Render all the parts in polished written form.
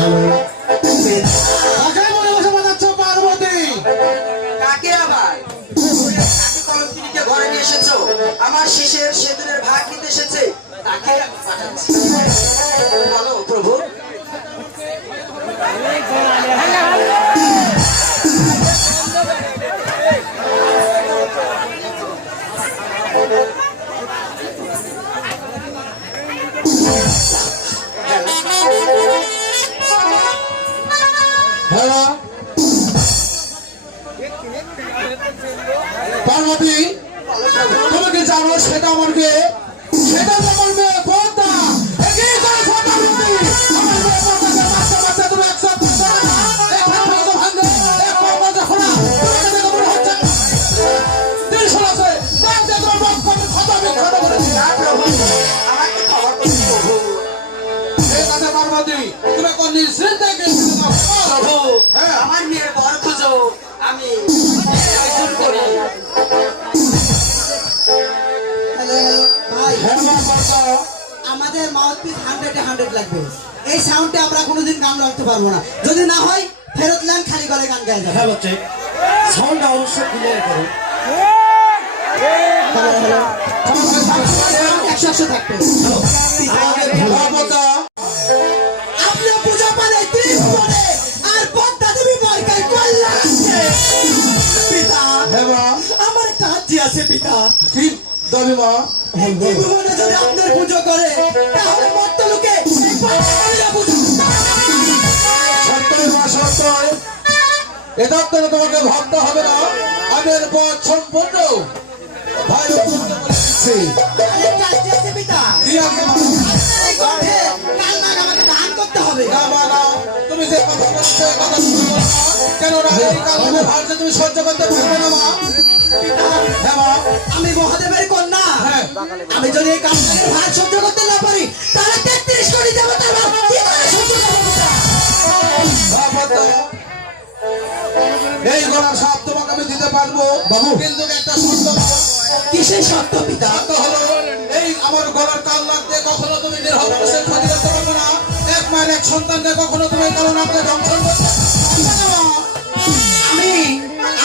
কাকে মনে বসে বাজাচ্ছ পার্বতী? কাকে আবার? কাকে কলঙ্কিনীকে ঘরে নিয়ে এসেছো? আমার শিশের সেতুরের ভাগ নিতে এসেছে, তাকে পাঠাচ্ছি। বলো প্রভু। হ্যালো পার্বতী, তুমি কি জানো সেটা আমার মেয়ে? সেটা তো আমার মেয়ে পদ্মা। এগিয়ে করো পার্বতী, আমার মেয়ে পদ্মাকে বাচ্চা বাচ্চা তুমি একসাথে করো না। এক হাত ভাঙো ভাঙো, এক পা বাজা খোলা, তোমাকে দেখে মনে হচ্ছে ত্রিশূল আছে, বাদ দিয়ে তোমার বাপ কবে ক্ষত বিক্ষত করে দিই। না প্রভু, আমাকে ক্ষমা করুন প্রভু। ঠিক আছে পার্বতী, তুমি কোন নিশ্চিন্তায় গেছিলে না? প্রভু, হ্যাঁ। আমার মেয়ের বর খুঁজো, আমি আয়োজন করি। ভাই হ্যাঁ মা পদ্মা, আমাদের মাউথপিস 100 লাগবে। এই সাউন্ডে আমরা কোনোদিন গান রাখতে পারবো না। যদি না হয় ফেরত নেন, খালি গলায় গান গায়ে যাবে। হ্যালো চেক, সাউন্ড অবশ্যই ক্লিয়ার করো। 100 থাকবে। আপনি পূজা পালে ত্রিভুবনে আর পদ্মা দেবী বরকায় কল্যাণে। পিতা, আমার একটা হাতি আছে পিতা। ত্রিভুবনে যদি আপনার পুজো করে, তাহলে মর্তলোকে এই পদ্মাবতীরা পুজো তোমাকে ভাবতে হবে না, আমি এর পথ সম্পূর্ণ ভাই একটা হাতি আছে পিতা। এই গর্ভে কাল নাগ আমাকে দান করতে হবে। তুমি যে কথা বলছো এই কথা শুনবো না। কেন না এই কারণে ভাবছে তুমি সহ্য করতে পারবে না মা? পিতা, হ্যাঁ মা, আমি মহাদেবের কন্যা। হ্যাঁ। আমি যদি এই কামনাগের ভার সহ্য করতে না পারি, তাহলে 33 কোটি দেবতার ভার কি করে সহ্য করবো পিতা? এই গলার সাপ তোমাকে আমি দিতে পারবো বাবু, কিন্তু একটা শর্ত। কিসের সত্য পিতা? শর্ত হলো এই আমার গলার কাল লাগতে কখনো তুমি নির্ভর মানুষের ক্ষতি করতে পারবে না। এক মায়ের এক সন্তানকে কখনো তুমি কারো নামকে ধ্বংস করতে পারবে না মা। আমি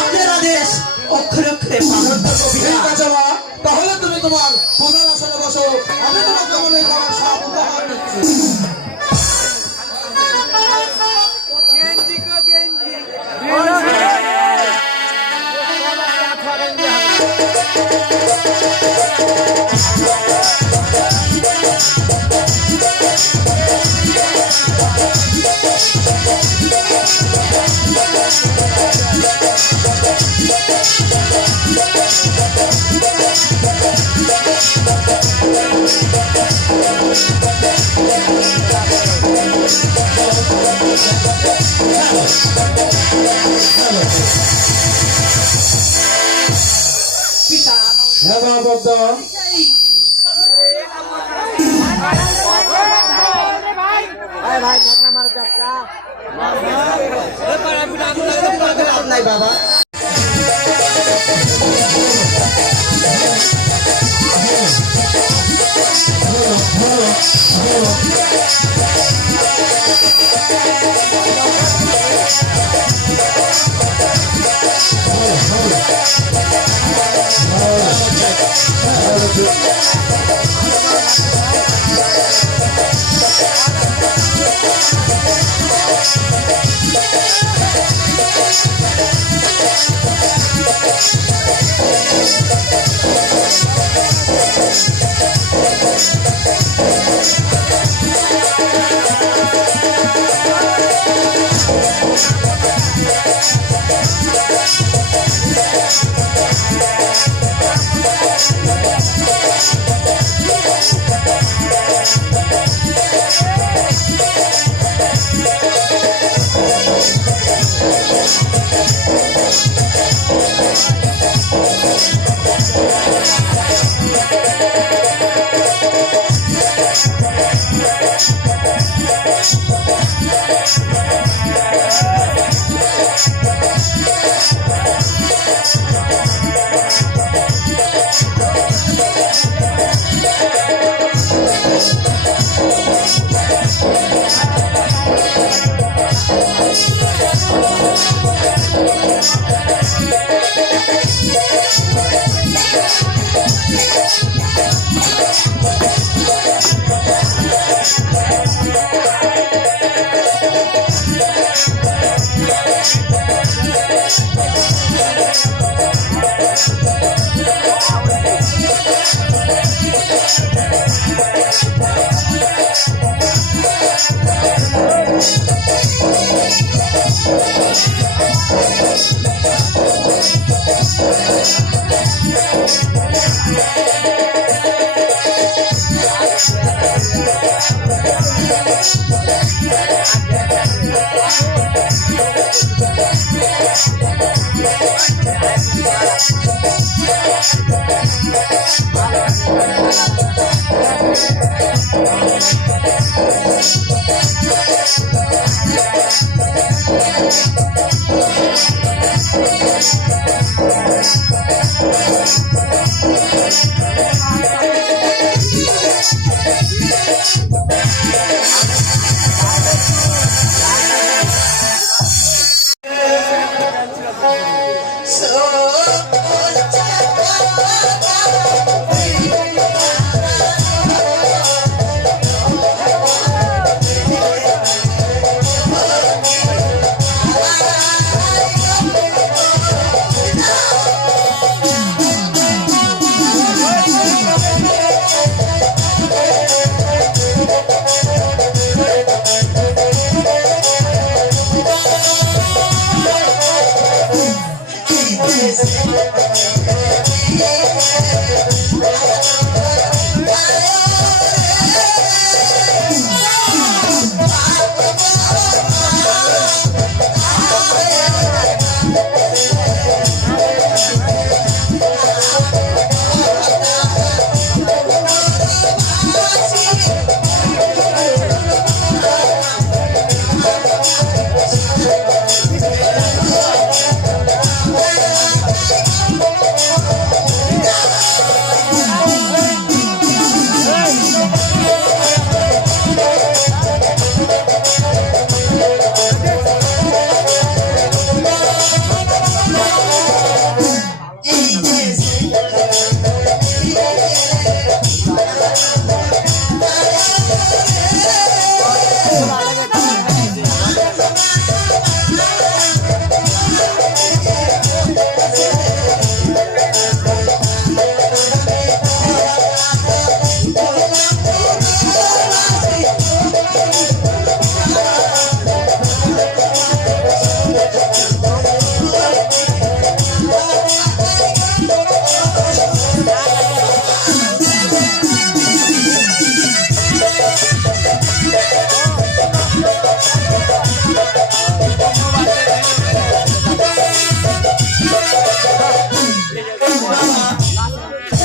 আপনার আদেশ অক্ষরে অক্ষরে পালন করবো ঠিক পিতা। আছে মা, তাহলে তুমি তোমার পূজার আসনে বসো, আমি তোমাকে আমার এই গলার সাপ উপহার দিচ্ছি। পিতা, হ্যাঁ মা পদ্মা, লাভ নাই বাবা।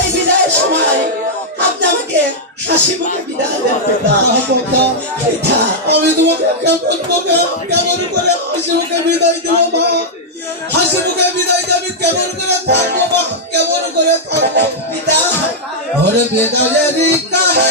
এই বিদায়ের সময় আপনি আমাকে হাসি মুখে বিদায় দেন পিতা। পিতা, আমি তোমাকে কেমন করে হাসি মুখে বিদায় দেবো মা? হাসি মুখে বিদায় দিয়ে আমি কেমন করে থাকবো মা? কেমন করে থাকবো পিতা, ওরে বিদায়েরই কালে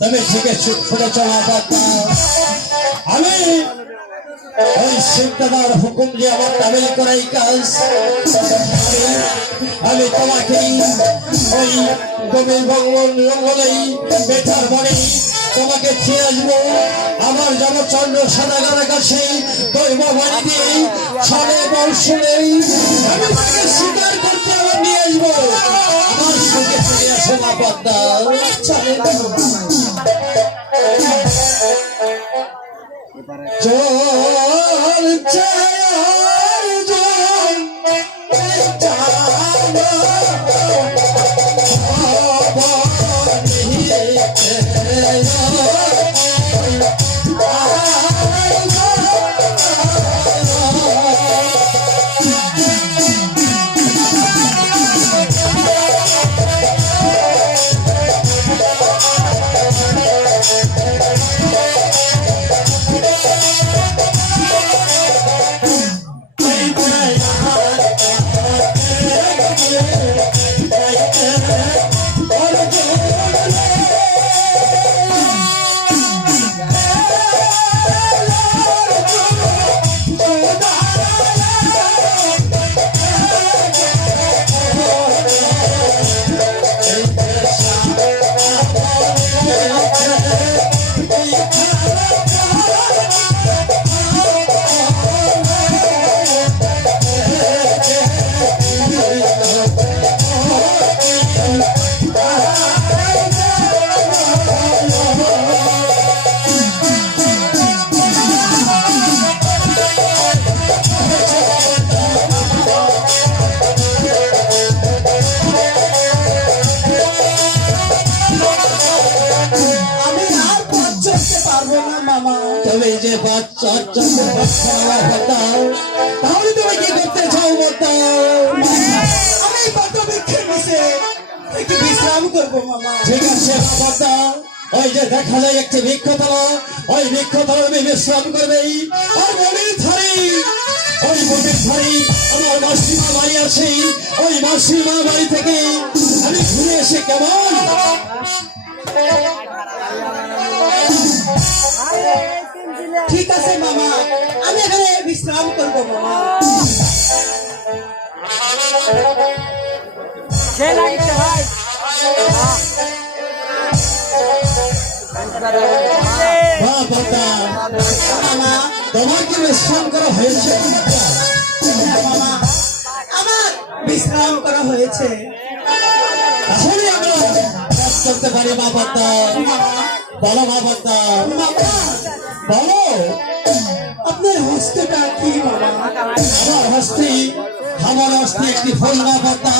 তবে ঠিক আছে ছোট চলা আমি ওই শিবদাদার হুকুম যে আমার তামিল করাই কাজ আমি তোমাকে ওই গভীর জঙ্গলেই বেটার বাড়ি তোমাকে ছেড়ে আসবো আমার জনচন্দ্র সাদাগার কাছে দৈব বাড়ি দিয়ে সাড়ে বর্ষণেই আমি তাকে স্বীকার করতে আবার নিয়ে আসবো আমার সঙ্গে চলে আসো মা পদ্মা চলছে তবে যে বাচ্চা তাহলে তুমি কি করতে চাও বতাও আমি বড় বৃক্ষের নিচে একটু বিশ্রাম করবো মামা। ঠিক আছে বতা ওই যে দেখা যায় একটি বৃক্ষতলা ওই বৃক্ষতলা আমি বিশ্রাম করবে আর মনের ধারে ওই মনের ধারে আমার মাসিমা বাড়ি আছে ওই মাসিমা বাড়ি থেকে আমি ঘুরে এসে কেমন ঠিক আছে মামা, আমি এখানে বিশ্রাম করবো মামা। মামা তোমার কি বিশ্রাম করা হয়েছে মামা আমার বিশ্রাম করা হয়েছে। তাহলে আমরা কাজ করতে পারি মা বাবা বলো মা বাবা মামা বলো আপনার হস্তটা কি মামা? আমার হস্তে একটি ফুল মা বাবা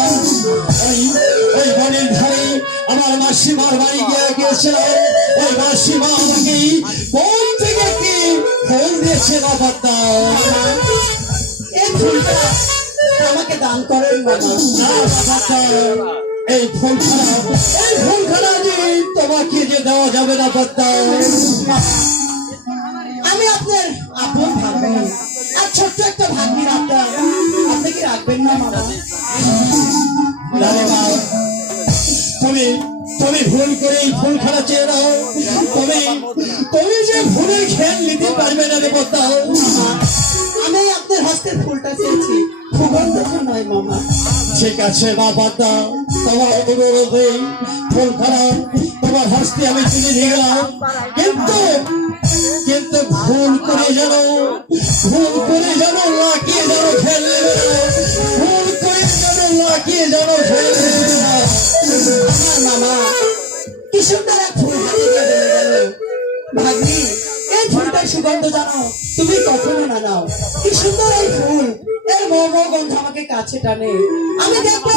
ওই বনের ধারে আমার মাসিমার বাড়ি গিয়েছিলাম ওই মাসিমা আমাকে কোন থেকে কি ফুল দিয়েছে মা বাবা এই ফুলটা আমাকে দান করেন মামা। এই ফুলখানা যে তোমাকে যে দেওয়া যাবে না বাবা আমি আপনার আপন ভাগ্নি আর ছোট্ট একটা ভাগ্নির আপনার আপনি কি রাখবেন না মামা? তুমি তুমি ভুল করে এই ফুলখানা চেয়ে নাও তুমি যে ভুলের খেয়াল নিতে পারবে না রে বাবা আমি আপনার হস্তের ফুলটা চেয়েছি, সুগন্ধ নয় মামা। ঠিক আছে মা বাবা তোমার অনুরোধে ফুলখানা তোমার হস্তে আমি তুলে দিয়ে গেলাম কিন্তু কিন্তু ভুল করে যেন লাকিয়ে যেন ফেলবে না ভুল করে যেন লাকিয়ে যেন ফেলবে না আমার মামা কি সুন্দর এক ফুল হাতে দিয়ে চলে গেল। ভাগ্নি এই ফুলটার সুগন্ধ জানো তুমি কখনো না নাও। কি সুন্দর এই ফুল, এর মোমো গন্ধ আমাকে কাছে টানে। আমি দেখবো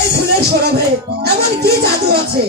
এই ফুলের সরভে এমন কি জাদু আছে।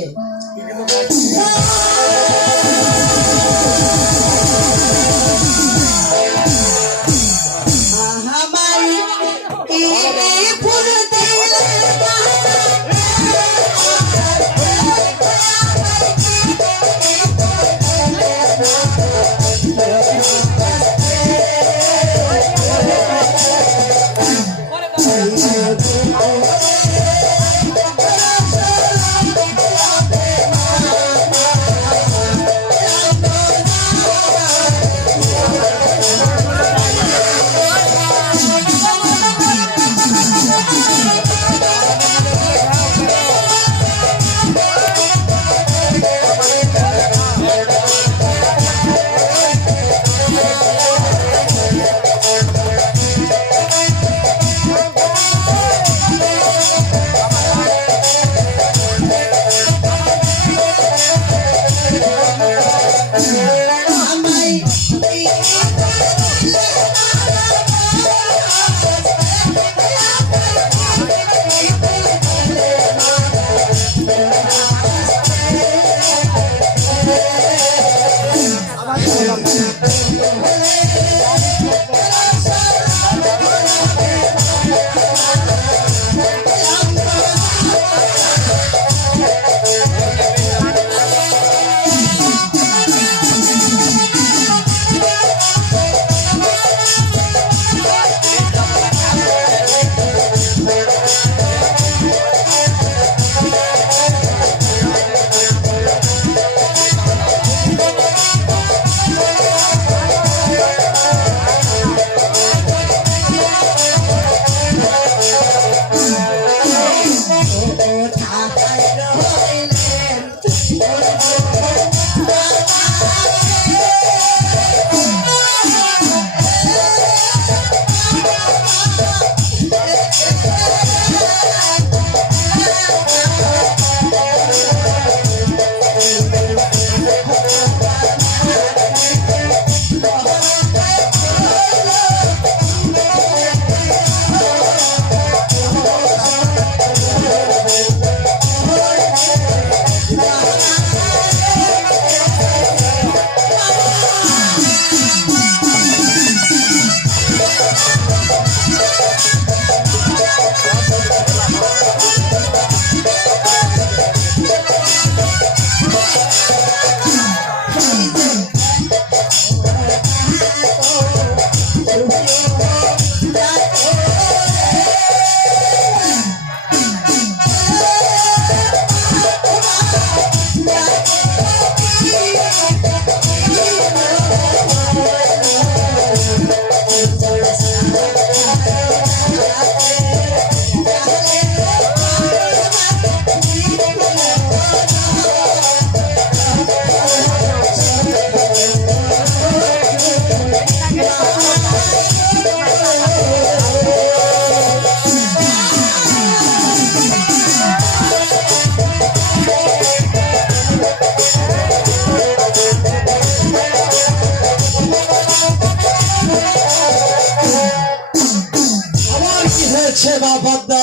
মা পদ্মা।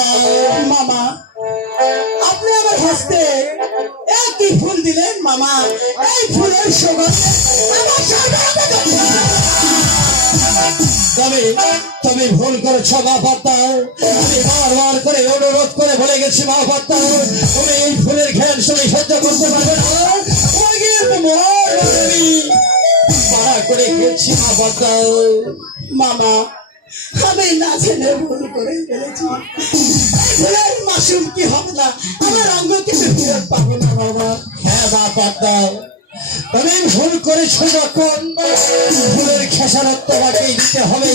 মামা আপনি আমার হস্তে একই ফুল দিলেন মামা, এই ফুলের সুগন্ধে আমার সর্বনাশ তুমি ভুল করেছো মা পদ্মা। আমি বারবার করে অনুরোধ করে বলে গেছি মা পদ্মা, তুমি এই ফুলের ঘ্রাণ শুনে সহ্য করতে পারবে না। মারা করে গেছি মা পদ্মা। মামা আমি না জেনে ভুল করে ফেলেছি, ফুলের মাসুম কি হবে না, আমার অঙ্গ কিছু ফেরত পাবো না বাবা। হ্যাঁ মা পদ্মা, তুমি ভুল করেছো যখন ফুলের খেসারত তোমাকেই দিতে হবে।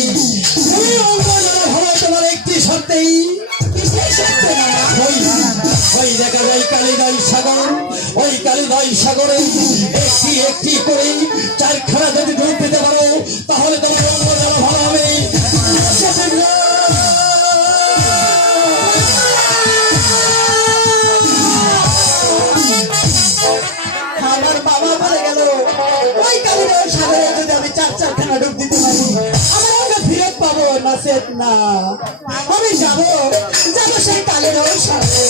তুমি অঙ্গ যেন ভালো তোমার একটি শর্তেই কিসের সত্যি মামা? ওই দেখা যায় কালিদাই সাগর, ওই কালিদাই সাগরে একটি একটি করে চারখানা যদি ডুব দিতে পারো তাহলে তোমার অঙ্গ যেন ভালো হবে। আমার বাবা বলে গেল ওই কালিদাই সাগরে যদি আমি চারখানা ডুব দিতে পারি আমার অঙ্গ ফেরত পাবো না, সেট না। আমি যাবো সেই কালিদাই সাগরে।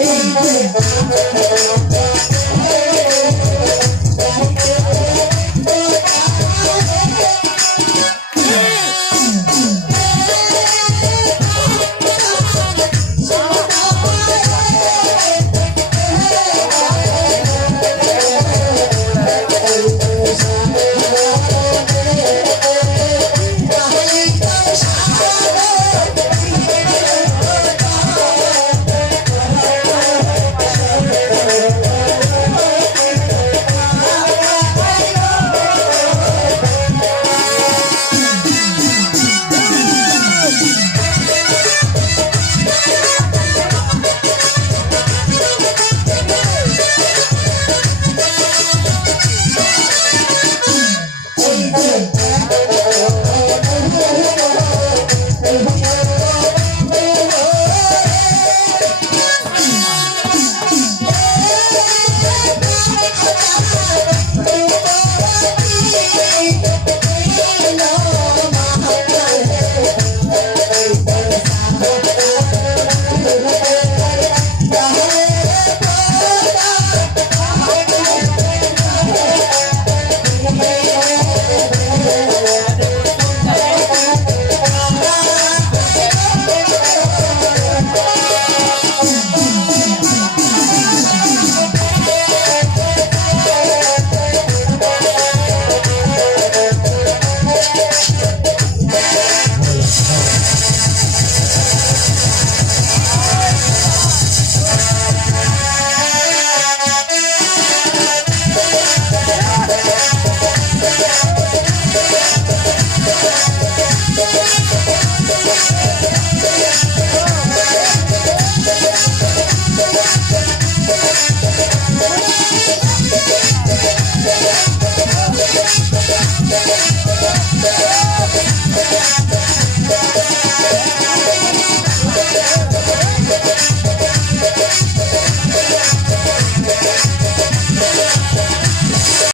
এই